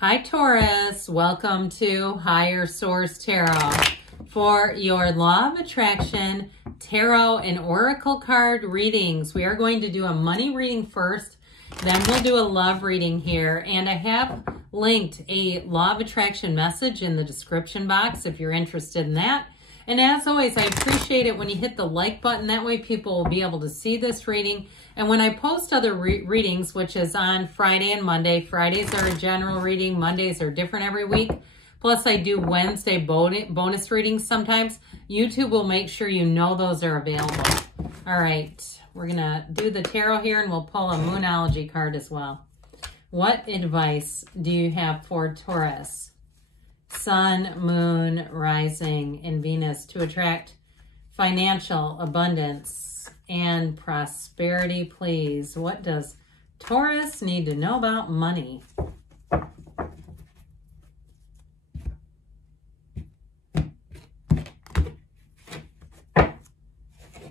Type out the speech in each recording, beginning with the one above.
Hi Taurus, welcome to Higher Source Tarot for your Law of Attraction Tarot and Oracle card readings. We are going to do a money reading first, then we'll do a love reading here. And I have linked a Law of Attraction message in the description box if you're interested in that. And as always, I appreciate it when you hit the like button. That way people will be able to see this reading. And when I post other readings, which is on Friday and Monday, Fridays are a general reading, Mondays are different every week. Plus I do Wednesday bonus readings sometimes. YouTube will make sure you know those are available. All right, we're gonna do the tarot here and we'll pull a Moonology card as well. What advice do you have for Taurus? Sun, Moon, Rising, and Venus to attract financial abundance and prosperity, please. What does Taurus need to know about money? All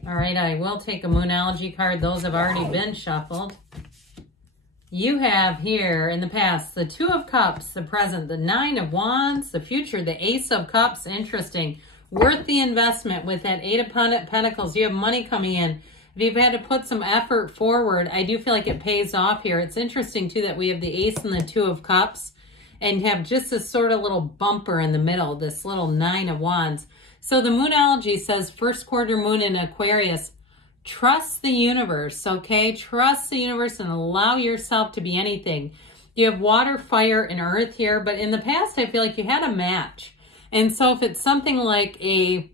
right, I will take a Moonology card. Those have already been shuffled. You have here in the past, the Two of Cups, the present, the Nine of Wands, the future, the Ace of Cups. Interesting. Worth the investment with that Eight of Pentacles. You have money coming in. If you've had to put some effort forward, I do feel like it pays off here. It's interesting, too, that we have the Ace and the Two of Cups and have just this sort of little bumper in the middle, this little Nine of Wands. So the Moonology says first quarter moon in Aquarius. Trust the universe, okay? Trust the universe and allow yourself to be anything. You have water, fire, and earth here, but in the past, I feel like you had a match. And so if it's something like a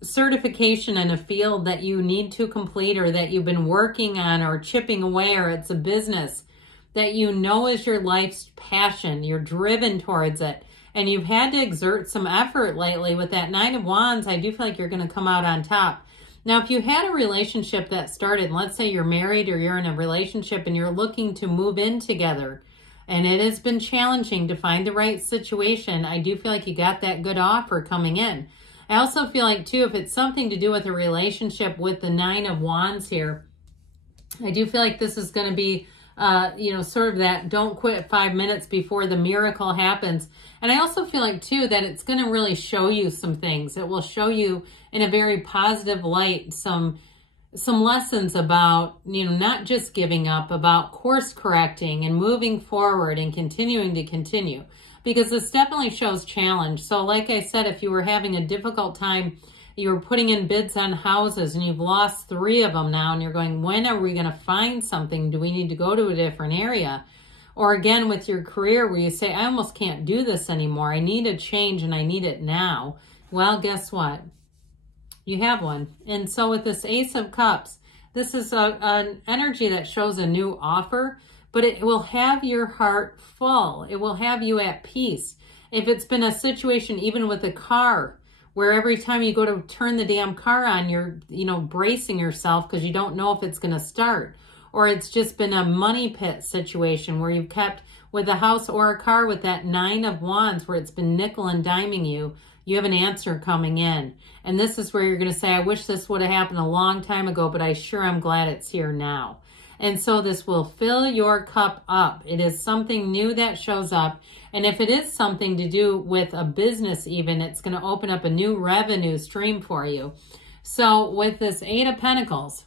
certification in a field that you need to complete or that you've been working on or chipping away, or it's a business that you know is your life's passion, you're driven towards it, and you've had to exert some effort lately with that Nine of Wands, I do feel like you're going to come out on top. Now, if you had a relationship that started, let's say you're married or you're in a relationship and you're looking to move in together, and it has been challenging to find the right situation, I do feel like you got that good offer coming in. I also feel like, too, if it's something to do with a relationship with the Nine of Wands here, I do feel like this is going to be, sort of that don't quit 5 minutes before the miracle happens. And I also feel like, too, that it's going to really show you some things. It will show you in a very positive light some lessons about, not just giving up, about course correcting and moving forward and continuing to continue. Because this definitely shows challenge. So like I said, if you were having a difficult time, you were putting in bids on houses and you've lost 3 of them now and you're going, when are we going to find something? Do we need to go to a different area? Or again, with your career where you say, I almost can't do this anymore. I need a change and I need it now. Well, guess what? You have one. And so with this Ace of Cups, this is an energy that shows a new offer, but it will have your heart full. It will have you at peace. If it's been a situation even with a car, where every time you go to turn the damn car on, you're, bracing yourself because you don't know if it's going to start. Or it's just been a money pit situation where you've kept with a house or a car with that Nine of Wands where it's been nickel and diming you. You have an answer coming in. And this is where you're going to say, I wish this would have happened a long time ago, but I sure am glad it's here now. And so this will fill your cup up. It is something new that shows up. And if it is something to do with a business even, it's going to open up a new revenue stream for you. So with this Eight of Pentacles,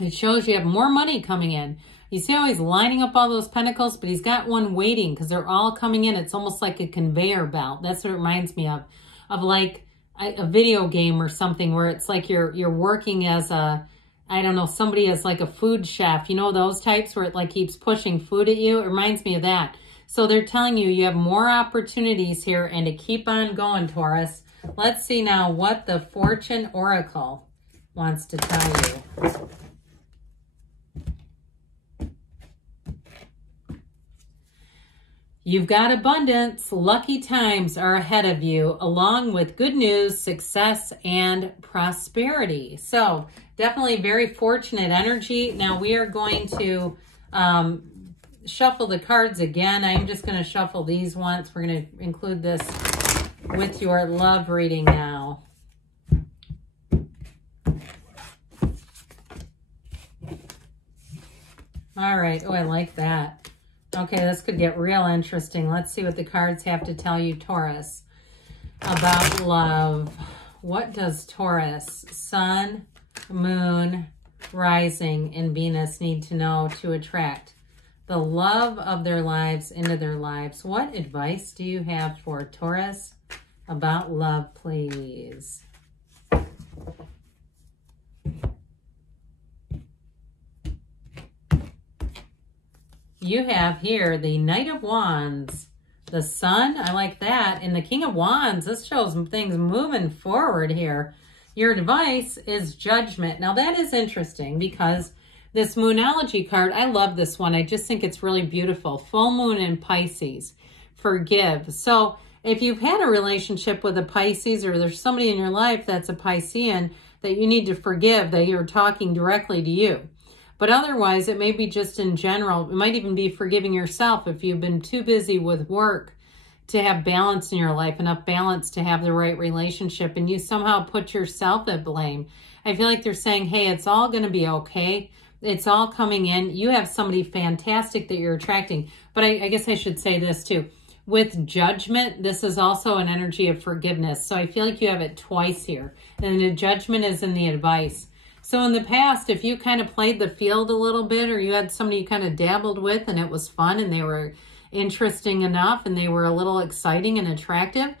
it shows you have more money coming in. You see how he's lining up all those pentacles, but he's got one waiting because they're all coming in. It's almost like a conveyor belt. That's what it reminds me of like a video game or something where it's like you're working as a, I don't know, somebody as like a food chef. You know those types where it like keeps pushing food at you? It reminds me of that. So they're telling you have more opportunities here and to keep on going, Taurus. Let's see now what the Fortune Oracle wants to tell you. You've got abundance. Lucky times are ahead of you, along with good news, success, and prosperity. So definitely very fortunate energy. Now we are going to shuffle the cards again. I'm just going to shuffle these once. We're going to include this with your love reading now. All right. Oh, I like that. Okay, this could get real interesting. Let's see what the cards have to tell you, Taurus, about love. What does Taurus, Sun, Moon, Rising, and Venus need to know to attract the love of their lives into their lives? What advice do you have for Taurus about love, please? You have here the Knight of Wands, the Sun, I like that, and the King of Wands. This shows things moving forward here. Your advice is Judgment. Now that is interesting because this Moonology card, I love this one. I just think it's really beautiful. Full Moon in Pisces, forgive. So if you've had a relationship with a Pisces, or there's somebody in your life that's a Piscean that you need to forgive, that you're talking directly to you. But otherwise, it may be just in general. It might even be forgiving yourself if you've been too busy with work to have balance in your life, enough balance to have the right relationship, and you somehow put yourself at blame. I feel like they're saying, hey, it's all going to be okay. It's all coming in. You have somebody fantastic that you're attracting. But I guess I should say this too. With Judgment, this is also an energy of forgiveness. So I feel like you have it twice here. And the Judgment is in the advice. So in the past, if you kind of played the field a little bit, or you had somebody you kind of dabbled with and it was fun and they were interesting enough and they were a little exciting and attractive,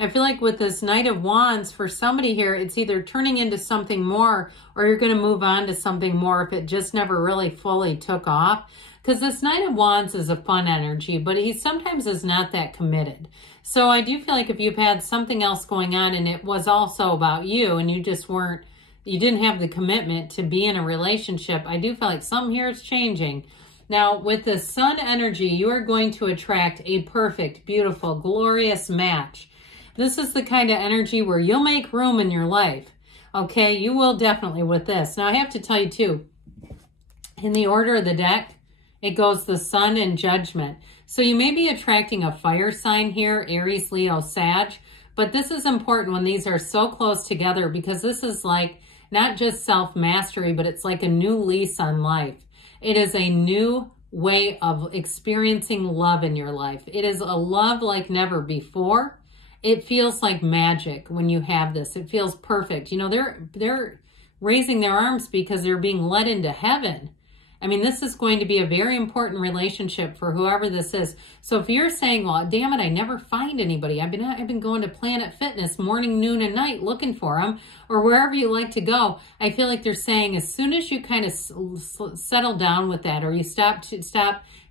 I feel like with this Knight of Wands, for somebody here, it's either turning into something more or you're going to move on to something more if it just never really fully took off. Because this Knight of Wands is a fun energy, but he sometimes is not that committed. So I do feel like if you've had something else going on and it was also about you and you just weren't, you didn't have the commitment to be in a relationship, I do feel like something here is changing. Now, with the Sun energy, you are going to attract a perfect, beautiful, glorious match. This is the kind of energy where you'll make room in your life. Okay, you will definitely with this. Now, I have to tell you too, in the order of the deck, it goes the Sun and Judgment. So you may be attracting a fire sign here, Aries, Leo, Sag. But this is important when these are so close together, because this is like not just self-mastery, but it's like a new lease on life. It is a new way of experiencing love in your life. It is a love like never before. It feels like magic when you have this. It feels perfect. You know, they're raising their arms because they're being led into heaven. I mean, this is going to be a very important relationship for whoever this is. So if you're saying, well, damn it, I never find anybody. I've been going to Planet Fitness morning, noon, and night looking for them, or wherever you like to go. I feel like they're saying as soon as you kind of settle down with that, or you stop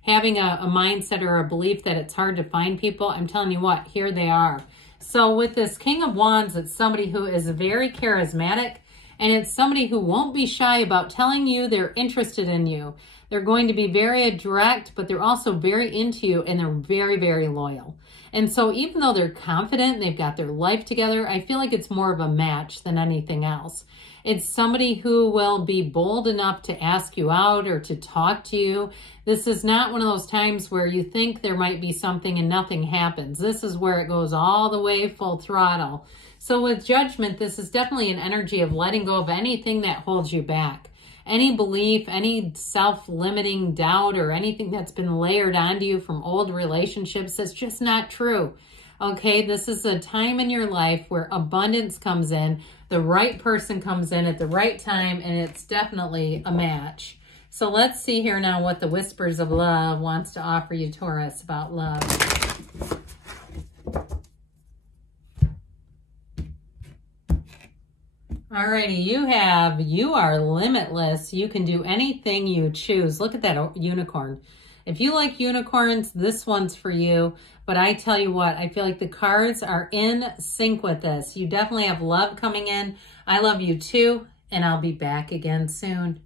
having a mindset or a belief that it's hard to find people, I'm telling you what, here they are. So with this King of Wands, it's somebody who is very charismatic. And it's somebody who won't be shy about telling you they're interested in you. They're going to be very direct, but they're also very into you, and they're very, very loyal. And so even though they're confident and they've got their life together, I feel like it's more of a match than anything else. It's somebody who will be bold enough to ask you out or to talk to you. This is not one of those times where you think there might be something and nothing happens. This is where it goes all the way full throttle. So with Judgment, this is definitely an energy of letting go of anything that holds you back. Any belief, any self-limiting doubt, or anything that's been layered onto you from old relationships that's just not true. Okay, this is a time in your life where abundance comes in, the right person comes in at the right time, and it's definitely a match. So let's see here now what the Whispers of Love wants to offer you, Taurus, about love. Alrighty, you are limitless. You can do anything you choose. Look at that unicorn. If you like unicorns, this one's for you. But I tell you what, I feel like the cards are in sync with this. You definitely have love coming in. I love you too, and I'll be back again soon.